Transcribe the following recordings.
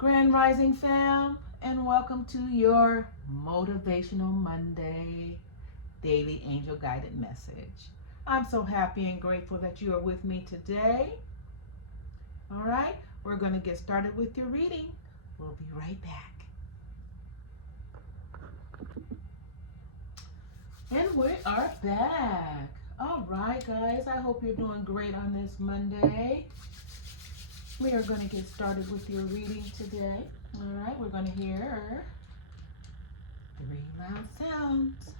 Grand Rising fam, and welcome to your Motivational Monday Daily Angel Guided Message. I'm so happy and grateful that you are with me today. All right, we're going to get started with your reading. We'll be right back. And we are back. All right, guys, I hope you're doing great on this Monday. We are going to get started with your reading today. All right, we're going to hear 3 loud sounds.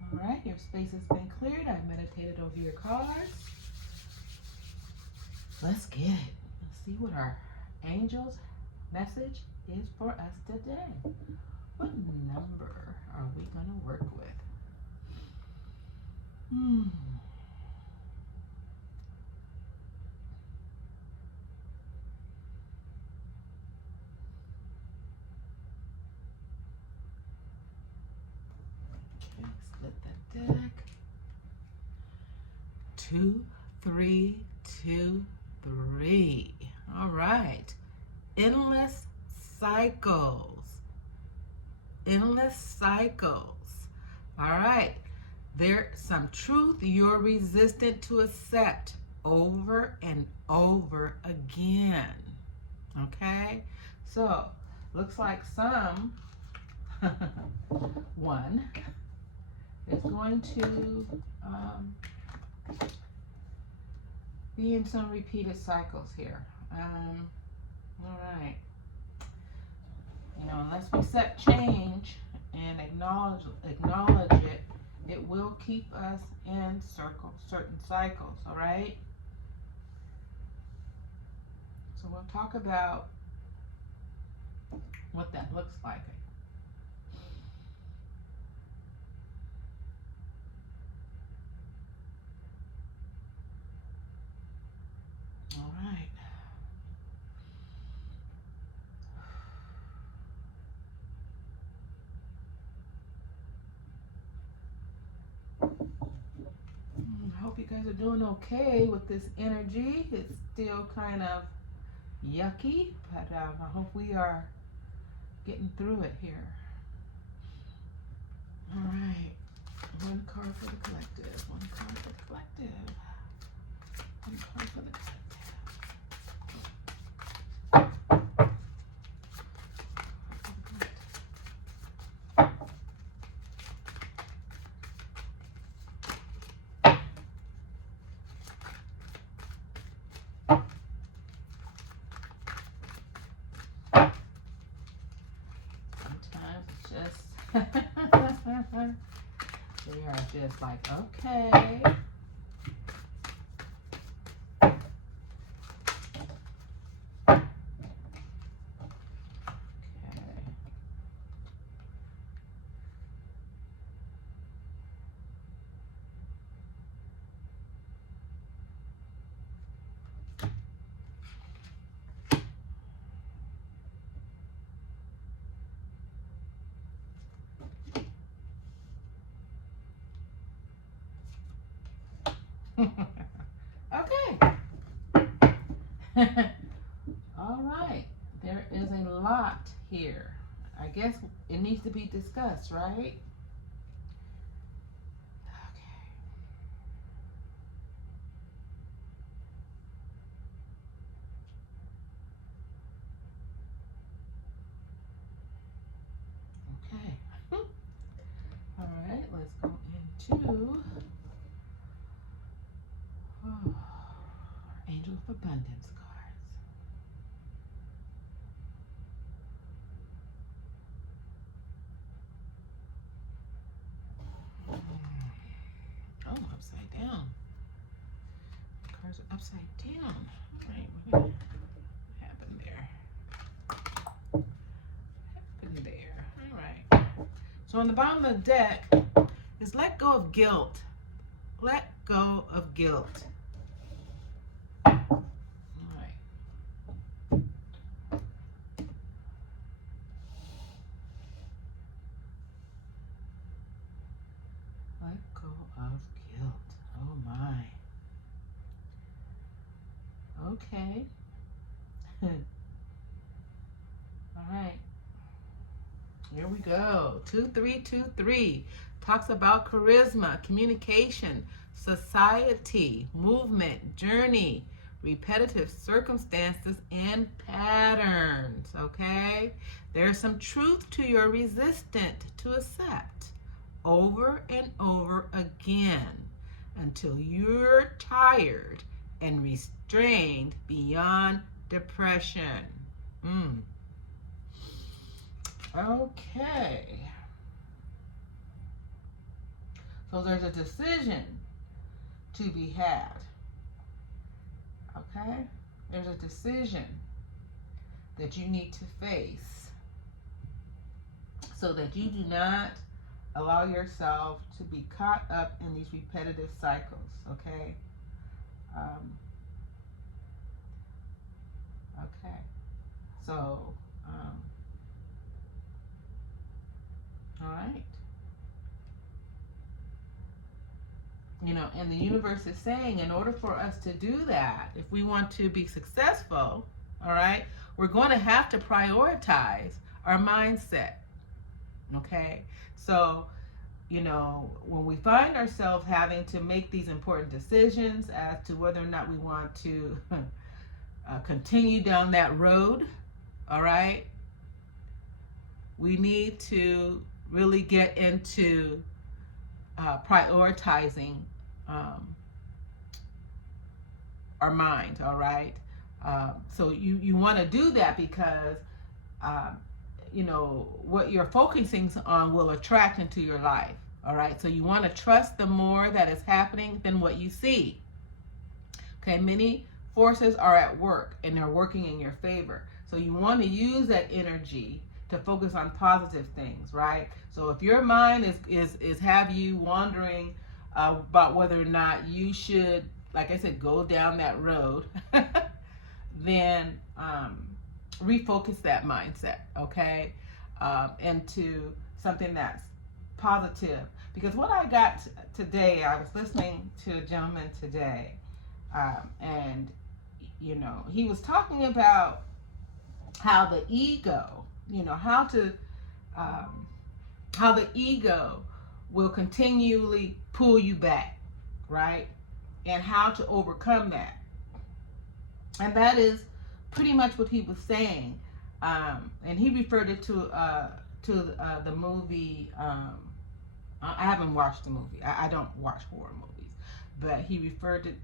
All right, your space has been cleared. I meditated over your cards. Let's get it. Let's see what our angel's message is for us today. What number are we going to work with? Okay, split that deck. 2, 3, 2, 3. All right. Endless cycles. Endless cycles. All right. There's some truth you're resistant to accept over and over again. Okay? So, looks like some one is going to be in some repeated cycles here. All right. You know, unless we set change and acknowledge it, it will keep us in certain cycles, all right? So we'll talk about what that looks like. All right. I hope you guys are doing okay with this energy. It's still kind of yucky, but I hope we are getting through it here. All right. One card for the collective. One card for the collective. One card for the collective. They are just like, okay. Okay. All right. There is a lot here. I guess it needs to be discussed, right? Okay. All right. Let's go into Angel of Abundance cards. Oh, upside down. The cards are upside down. All right. What happened there? What happened there? All right. So on the bottom of the deck is let go of guilt. Let go of guilt. Okay. All right. Here we go. 2323 talks about charisma, communication, society, movement, journey, repetitive circumstances, and patterns. Okay? There's some truth to your resistant to accept over and over again until you're tired and restrained beyond depression. Okay. So there's a decision to be had. Okay? There's a decision that you need to face so that you do not allow yourself to be caught up in these repetitive cycles. Okay? Okay. So, all right. You know, and the universe is saying in order for us to do that, if we want to be successful, all right, we're going to have to prioritize our mindset. Okay? So, you know, when we find ourselves having to make these important decisions as to whether or not we want to continue down that road, all right, we need to really get into prioritizing our mind, all right? So you want to do that because, you know, what you're focusing on will attract into your life, all right? So you want to trust the more that is happening than what you see. Okay, many forces are at work and they're working in your favor. So you want to use that energy to focus on positive things, right? So if your mind is have you wondering about whether or not you should, like I said, go down that road, then refocus that mindset, okay, into something that's positive. Because what I got today, I was listening to a gentleman today, and you know, he was talking about how the ego, you know, how the ego will continually pull you back, right? And how to overcome that. And that is pretty much what he was saying. And he referred it to the movie. I haven't watched the movie. I don't watch horror movies, but he referred it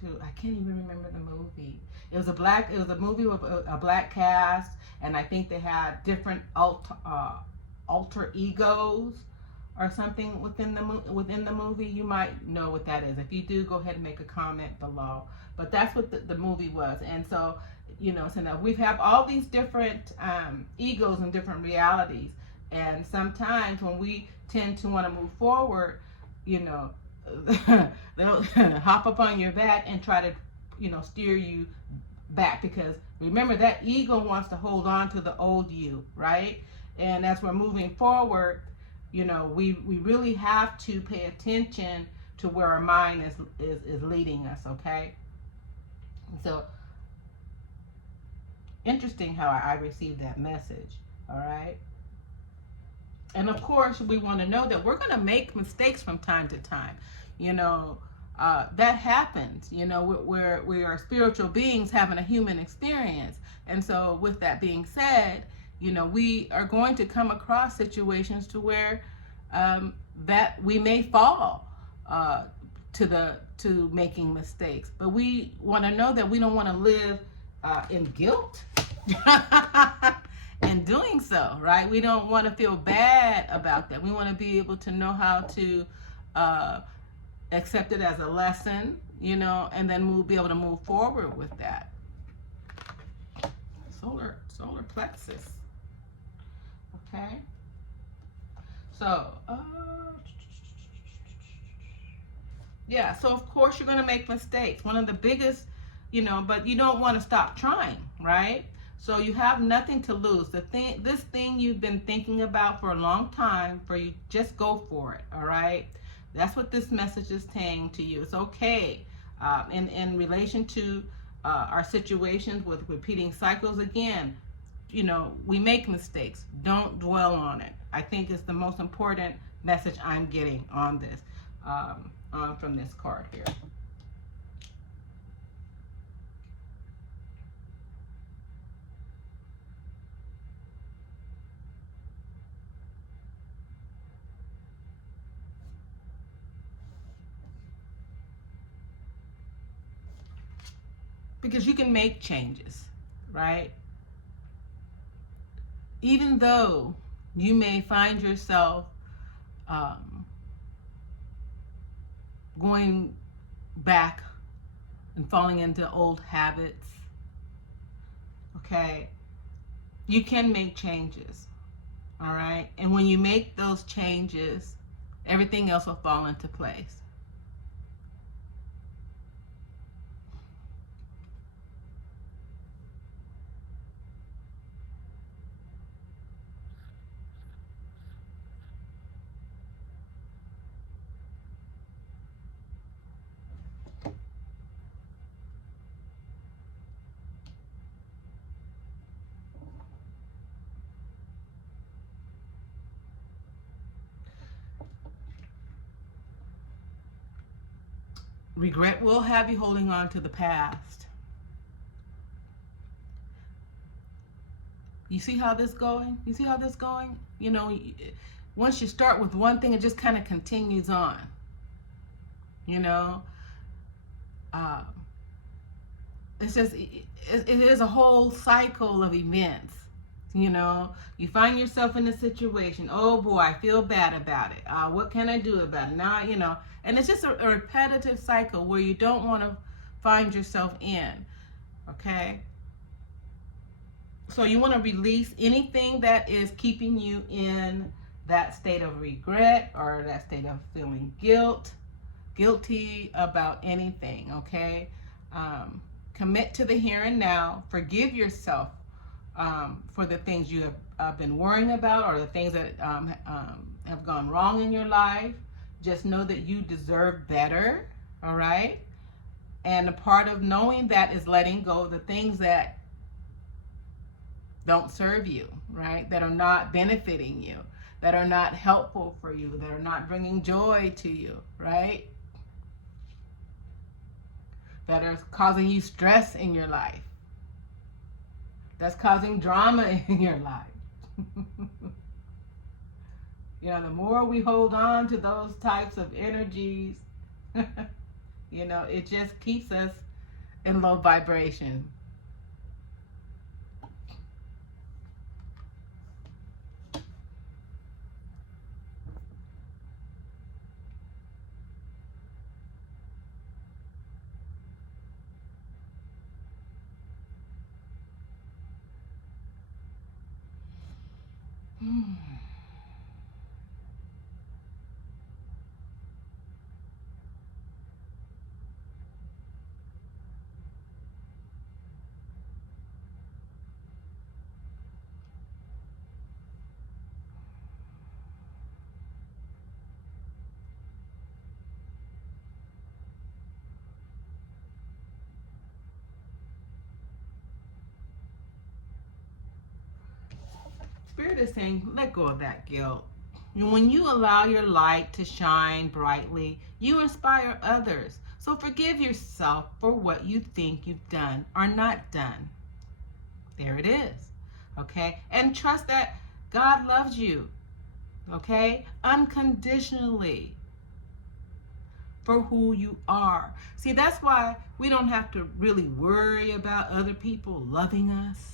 to. I can't even remember the movie. It was a movie with a black cast, and I think they had different alter egos or something within the movie. You might know what that is. If you do, go ahead and make a comment below. But that's what the movie was. And so, you know, so now we have all these different egos and different realities. And sometimes when we tend to want to move forward, you know, they'll hop up on your back and try to, you know, steer you back, because remember that ego wants to hold on to the old you, right? And as we're moving forward, you know, we really have to pay attention to where our mind is leading us, okay? So interesting how I received that message, all right? And of course, we want to know that we're going to make mistakes from time to time. You know, that happens. You know, we are spiritual beings having a human experience. And so with that being said, you know, we are going to come across situations to where that we may fall to making mistakes. But we want to know that we don't want to live in guilt. In doing so, right? We don't want to feel bad about that. We want to be able to know how to accept it as a lesson, you know, and then we'll be able to move forward with that. Solar plexus. Okay. So, yeah, so of course you're going to make mistakes. One of the biggest, you know, but you don't want to stop trying, right? So you have nothing to lose. This thing you've been thinking about for a long time, for you, just go for it, all right? That's what this message is saying to you. It's okay, In relation to our situations with repeating cycles, again, we make mistakes. Don't dwell on it. I think it's the most important message I'm getting on this, from this card here. Because you can make changes, right? Even though you may find yourself going back and falling into old habits, okay, you can make changes, all right? And when you make those changes, everything else will fall into place. Regret will have you holding on to the past. You see how this going? You see how this going? Once you start with one thing, it just kind of continues on. It's just, it is a whole cycle of events. You find yourself in a situation. Oh boy, I feel bad about it. What can I do about it now? And it's just a repetitive cycle where you don't want to find yourself in. Okay. So you want to release anything that is keeping you in that state of regret or that state of feeling guilty about anything. Okay. Commit to the here and now. Forgive yourself for the things you have been worrying about or the things that have gone wrong in your life. Just know that you deserve better, all right? And a part of knowing that is letting go of the things that don't serve you, right? That are not benefiting you, that are not helpful for you, that are not bringing joy to you, right? That are causing you stress in your life. That's causing drama in your life. The more we hold on to those types of energies, it just keeps us in low vibration. Spirit is saying, let go of that guilt. When you allow your light to shine brightly, you inspire others. So forgive yourself for what you think you've done or not done. There it is. Okay? And trust that God loves you. Okay? Unconditionally. For who you are. See, that's why we don't have to really worry about other people loving us.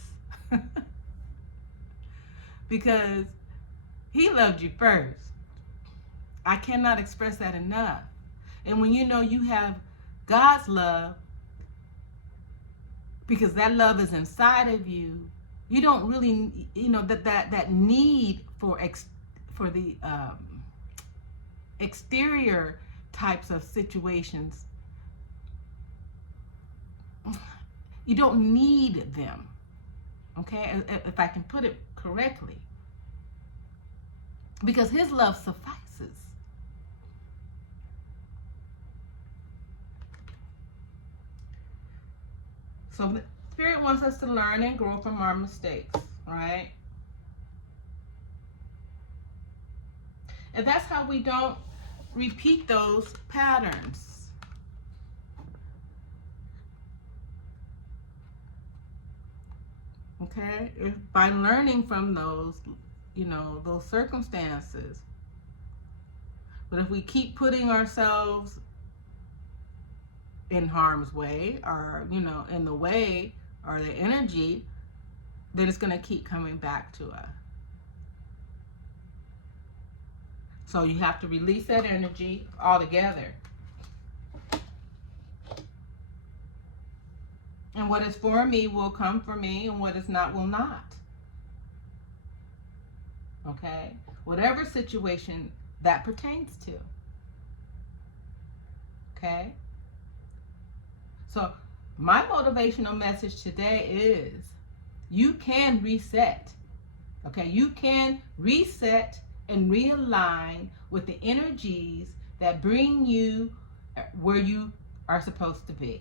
Because He loved you first. I cannot express that enough. And when you know you have God's love, because that love is inside of you, you don't really, that need for the exterior types of situations. You don't need them. Okay, if I can put it correctly. Because His love suffices. So the Spirit wants us to learn and grow from our mistakes, right? And that's how we don't repeat those patterns. Okay? By learning from those, those circumstances. But if we keep putting ourselves in harm's way, or, in the way, or the energy, then it's going to keep coming back to us. So you have to release that energy altogether. And what is for me will come for me, and what is not will not. Okay? Whatever situation that pertains to. Okay? So my motivational message today is you can reset. Okay? You can reset and realign with the energies that bring you where you are supposed to be.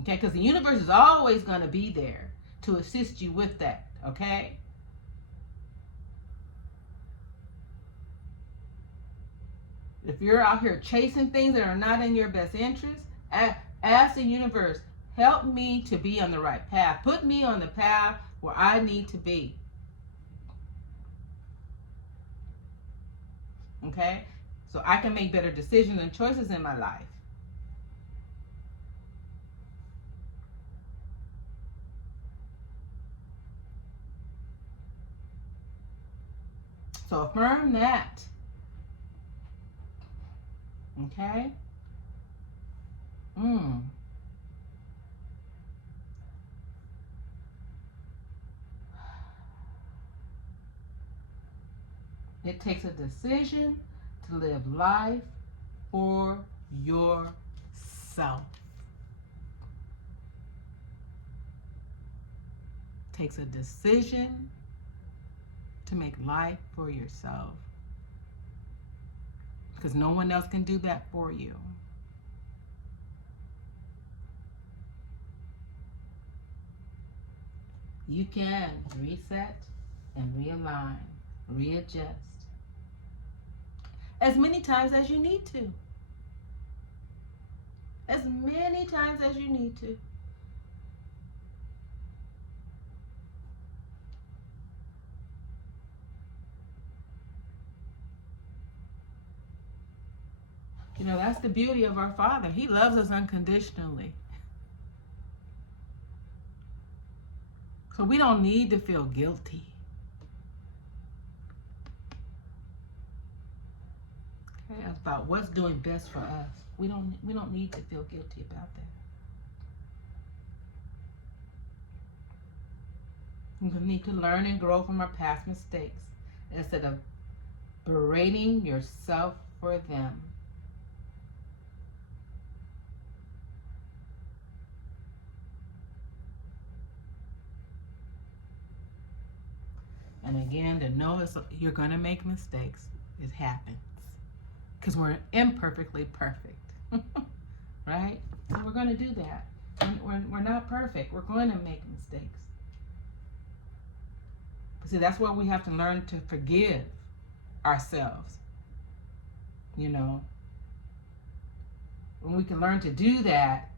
Okay? Because the universe is always going to be there to assist you with that. Okay? If you're out here chasing things that are not in your best interest, ask the universe, help me to be on the right path. Put me on the path where I need to be. Okay? So I can make better decisions and choices in my life. So affirm that. Okay? It takes a decision to live life for yourself. It takes a decision to make life for yourself. Because no one else can do that for you. You can reset and realign, readjust as many times as you need to. As many times as you need to. That's the beauty of our Father. He loves us unconditionally. So we don't need to feel guilty. Okay, about what's doing best for us. We don't need to feel guilty about that. We need to learn and grow from our past mistakes instead of berating yourself for them. And again, to know you're going to make mistakes. It happens. Because we're imperfectly perfect. Right? And we're going to do that. We're not perfect. We're going to make mistakes. But see, that's why we have to learn to forgive ourselves. When we can learn to do that,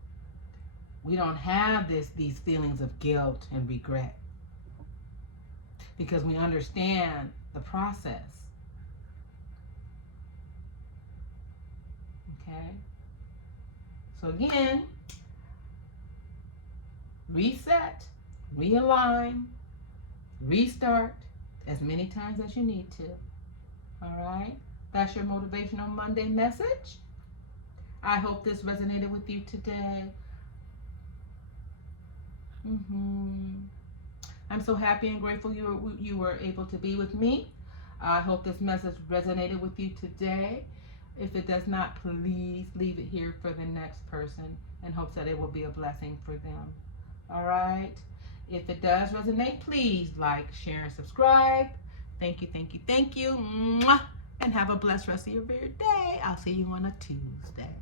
we don't have these feelings of guilt and regret. Because we understand the process. Okay? So again, reset, realign, restart as many times as you need to. All right? That's your Motivational Monday message. I hope this resonated with you today. I'm so happy and grateful you were able to be with me. I hope this message resonated with you today. If it does not, please leave it here for the next person in hopes that it will be a blessing for them. All right? If it does resonate, please like, share, and subscribe. Thank you, thank you, thank you. Mwah! And have a blessed rest of your day. I'll see you on a Tuesday.